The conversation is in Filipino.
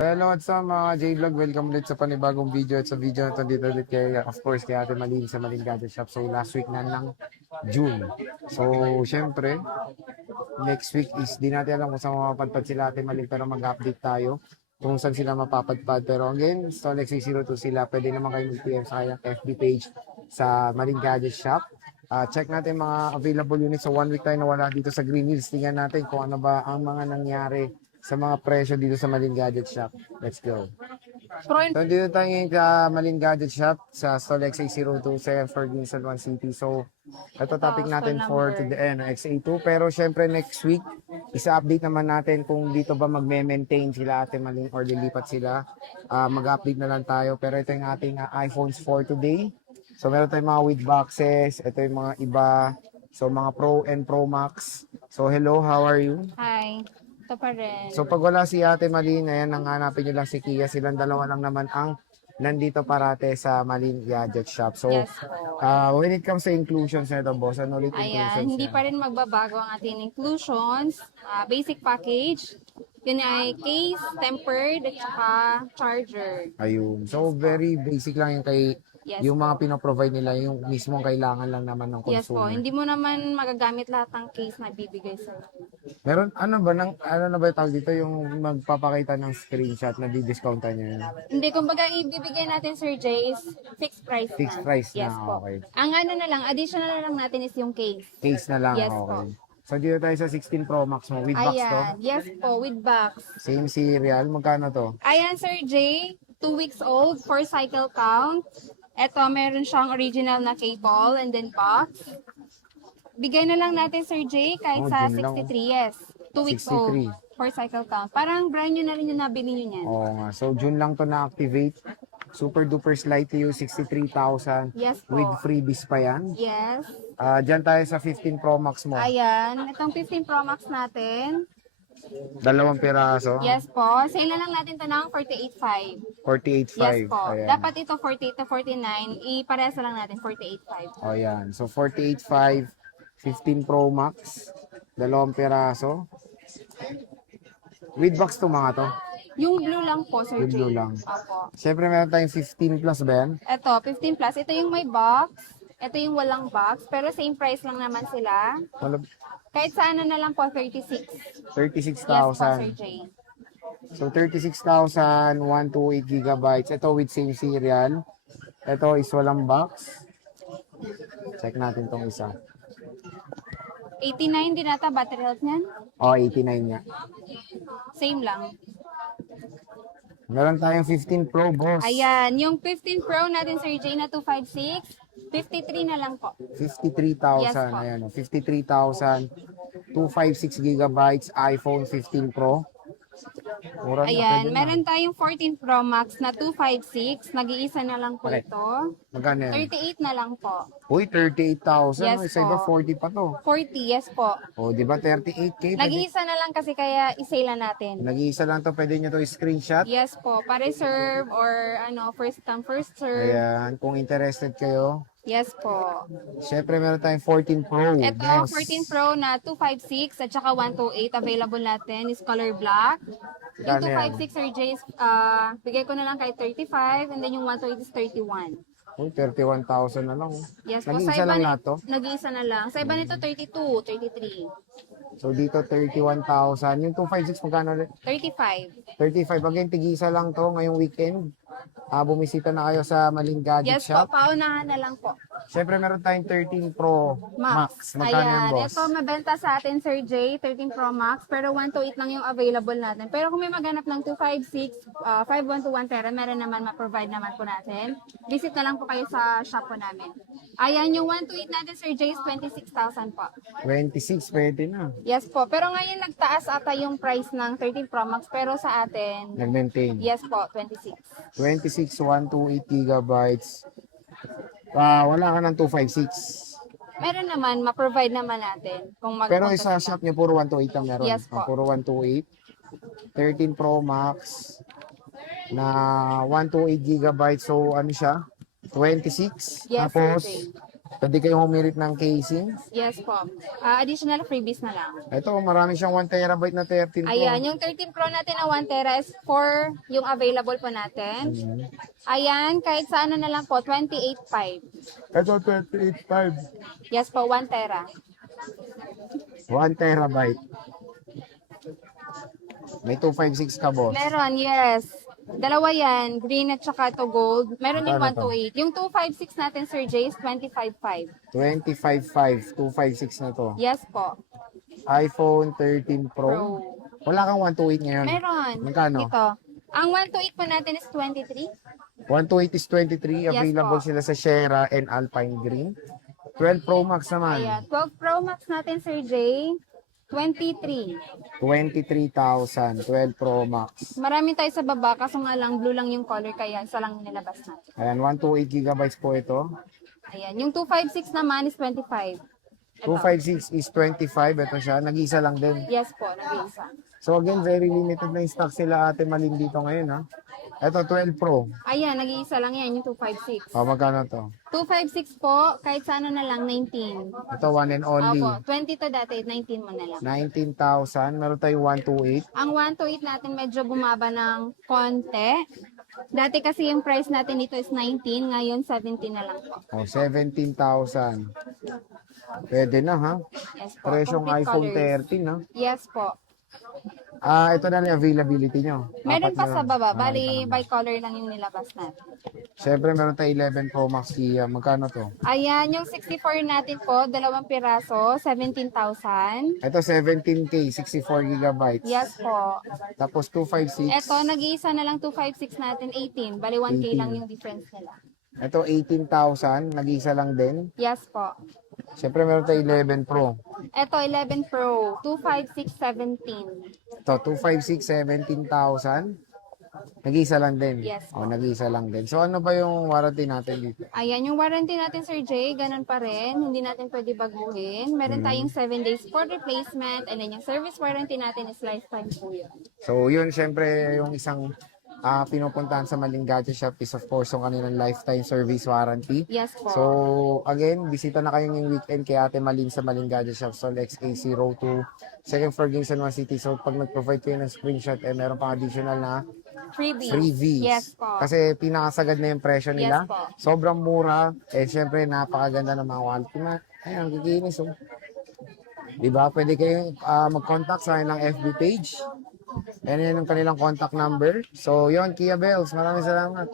Hello, what's up mga J-Vlog? Welcome ulit sa panibagong video. At sa video na ito dito ulit kay, of course, kay Ate Malin sa Malin Gadget Shop. So, last week na ng June. So, syempre, next week is di natin alam kung saan mapapadpad sila Ate Malin, pero mag-update tayo kung saan sila mapapadpad. Pero again, Stonex 602 sila. Pwede naman kayo mag-PM sa kanyang FB page sa Malin Gadget Shop. Check natin mga available units. So, 1 week tayo nawala dito sa Green Hills. Tingnan natin kung ano ba ang mga nangyari sa mga presyo dito sa Malin Gadget Shop. Let's go. So, dito tayo ngayon sa Malin Gadget Shop sa Stall XA02 sa Ferguson, San Juan City. So, ito topic natin for today, XA2. Pero syempre next week, isa-update naman natin kung dito ba magme-maintain sila Ate Malin or lilipat sila. Mag-update na lang tayo. Pero ito yung ating iPhones for today. So, meron tayong mga with boxes. Ito yung mga iba. So, mga Pro and Pro Max. So, hello, how are you? Hi. Ito pa rin. So pag wala si Ate Malin, ayan, hanapin nyo lang si Kia. Silang dalawa lang naman ang nandito parate sa Malin Gadget Shop. So Yes when it comes sa inclusions na ito, boss, ano ulit Ayan, inclusions hindi niya? pa rin magbabago ang ating inclusions. Basic package. Yun ay case, tempered, at saka charger. Ayun. So very basic lang yung kay Yes yung po. mga pinoprovide nila, yung mismong kailangan lang naman ng Yes po. consumer. Hindi mo naman magagamit lahat ng case na bibigay sa'yo. Meron, ano na ba yung tawag dito, yung magpapakita ng screenshot na di-discountan niya yun? Hindi, kumbaga ibibigay natin, Sir Jay, is fixed price Fixed na. price Yes na, po. okay. Ang ano na lang, additional na lang natin is yung case. Case na lang, Yes okay. po. So dito tayo sa 16 Pro Max mo, with box to? Ayan. Yes po, with box. Same serial, magkano to? Ayan, Sir Jay, 2 weeks old, 4 cycle count. Ito, meron siyang original na cable and then box. Bigay na lang natin, Sir Jay, kahit Oh, sa dun lang, 63, yes. 2 weeks 63. old, 4 cycle count. Parang brand new na rin yung nabili nyo niyan. Oo nga. So, June lang to na-activate. Super duper slight to 63,000 Yes po. with freebies pa yan. Yes. Diyan tayo sa 15 Pro Max mo. Ayan, itong 15 Pro Max natin. Dalawang piraso. Yes po. Sale na lang natin ito ng 48.5. 48.5. Yes po. Ayan. Dapat ito 48 to 49. Iparehas na lang natin 48.5. O yan. So, 48.5. 15 Pro Max. Dalawang piraso. With box to mga to. Yung blue lang po, Sir Yung Jay. blue lang. Opo. Siyempre, meron tayong 15 plus ba yan? Ito, 15 plus. Ito yung may box. Ito yung walang box. Pero same price lang naman sila. Kahit sa ano na lang po, 36. Yes po, Sir 36,000. Jay. So 36,000, 128 gigabytes. Ito with same serial. Ito is walang box. Check natin tong isa. 89 din ata battery health niyan. Oh, 89 niya. Same lang. Meron tayong 15 Pro, boss. Ayan, yung 15 Pro natin, Sir Jay, na 256, 53 na lang po. 53,000. Yes, po. Ayan, 53,000. 256 gigabytes, iPhone 15 Pro. Mura na, Ayan, pwede na. meron tayong 14 Pro Max na 256. Nag-iisa na lang po Okay. ito. Magkano yan? 38 na lang po. Uy, 38,000. Yes, Isa iba, po. 40 pa to. 40, yes po. O, di ba 38K? Pwede- Nag-iisa na lang kasi kaya isela natin. Nag-iisa lang to. Pwede nyo to screenshot. Yes po, pa-reserve or ano, first come, first serve. Ayan, kung interested kayo. Yes po. Siyempre, meron tayong 14 Pro. Ito, Yes. 14 Pro na 256 at saka 128 available natin is color black. Yung Magkano yan? 256 Sir Jay, bigay ko na lang kay 35 and then yung 128 is 31. Uy, 31,000 na lang. Yes po, Nag-iisa lang na to. Nag-iisa na lang. Sa iba nito 32, 33, So, dito 31,000. Yung 256, magkano ulit? 35. 35. Again, tig-isa lang to ngayong weekend. Bumisita na kayo sa Malin Gadget Yes Shop. po, paunahan na lang po. Siyempre, meron tayong 13 Pro Max. Magkano yan, Ayan, boss? ito mabenta sa atin, Sir Jay, 13 Pro Max, pero 128 lang yung available natin. Pero kung may maghanap ng 256, 5121 pero meron naman, ma-provide naman po natin. Visit na lang po kayo sa shop po namin. Ayan, yung 128 natin, Sir Jay, is 26,000 po. 26, pwede na. Yes po, pero ngayon nagtaas ata yung price ng 13 Pro Max, pero sa atin, Nag-maintain. yes po, 26. 26, 128 gigabytes. Wala ka ng 256. Meron naman, ma-provide naman natin. Kung Pero magpunta sa sila. shop niyo, puro 128 lang meron. Yes po. Puro 128. 13 Pro Max na 128 gigabytes. So, ano siya? 26. Yes, Tapos, Sir Jay. Pwede kayong humirit ng casing. Yes po. Additional freebies na lang. Ito, marami siyang 1 terabyte na 13 Pro. Ayan, yung 13 Pro natin na 1 tera is 4 yung available po natin. Ayan, kahit sa ano na lang po, 28.5. Ito, 28.5. Yes po, 1 tera. 1 terabyte. May 256 ka, boss. Meron, yes. Dalawa yan, green at saka to gold. Meron yung Magkano to? 128. Yung 256 natin, Sir Jay, is 25.5. 25.5, 256 na to. Yes po. iPhone 13 Pro. Pro. Wala kang 128 ngayon. Meron. Magkano? Ito. Ang 128 po natin is 23. 128 is 23. Yes Available po. sila sa Sierra and Alpine Green. 12 Pro Max naman. Ayan. 12 Pro Max natin, Sir Jay, 23. 23,000. 12 Pro Max. Marami tayo sa baba, kaso nga lang blue lang yung color, kaya isa lang yung nilabas natin. Ayan, 128 gigabytes po ito. Ayan. Yung 256 naman is 25. Ito. 256 is 25. Ito siya. Nag-isa lang din. Yes po, nag-iisa. So again, very limited na yung stock sila Ate Malin dito ngayon, ha. Ito, 12 Pro. Ayan, nag-iisa lang yan, yung 256. O, magkano to? 256 po, kahit sa ano na lang, 19. Ito, one and only. Opo, 20 to dati, 19 mo na lang. 19,000. Meron tayong 128. Ang 128 natin medyo bumaba ng konti. Dati kasi yung price natin dito is 19, ngayon 17 na lang po. O, 17,000. Pwede na, ha? Yes po. Presyong complete iPhone colors. 13, ha? Yes po. Ito na lang yung availability nyo. Meron Apat pa na sa lang. baba. Ito Bali, na lang. by color lang yung nilabas natin. Siyempre, meron tayong 11 Pro Max Kia. Magkano to? Ayan, yung 64 natin po, dalawang piraso, 17,000. Ito, 17K, 64 gigabytes. Yes po. Tapos 256. Eto, nag-iisa na lang 256 natin, 18. Bali, 1K 18. lang yung difference nila. Ito, 18,000. Nag-isa lang din. Yes po. Siyempre, meron tayong 11 Pro. Eto, 11 Pro, 256, 17. Ito, 256, 17,000. Nag-isa lang din. Yes. O, nag-isa lang din. So, ano ba yung warranty natin dito? Ayan, yung warranty natin, Sir Jay, ganun pa rin. Hindi natin pwede baguhin. Meron tayong 7 days for replacement. And then yung service warranty natin is lifetime po yun. So, yun, syempre, yung isang pinupuntahan sa Maling Gadget Shop is of course yung kanilang lifetime service warranty. Yes po. So, again, bisita na kayo ngayong weekend kay Ate Malin sa Maling Gadget Shop sa XAC Road 2, second floor Ginsan San Juan City. So, pag nag-provide kayo ng screenshot, meron pang additional na Freebies. freebies. Yes po. Kasi pinakasagad na yung presyo nila. Yes po. Sobrang mura. Syempre, napakaganda ng mga quality na. Ayun, ang kikinis. Oh. Diba? Pwede kayong mag-contact sa kanilang FB page. And yan ang kanilang contact number. So, yon Kia Bells. Maraming salamat.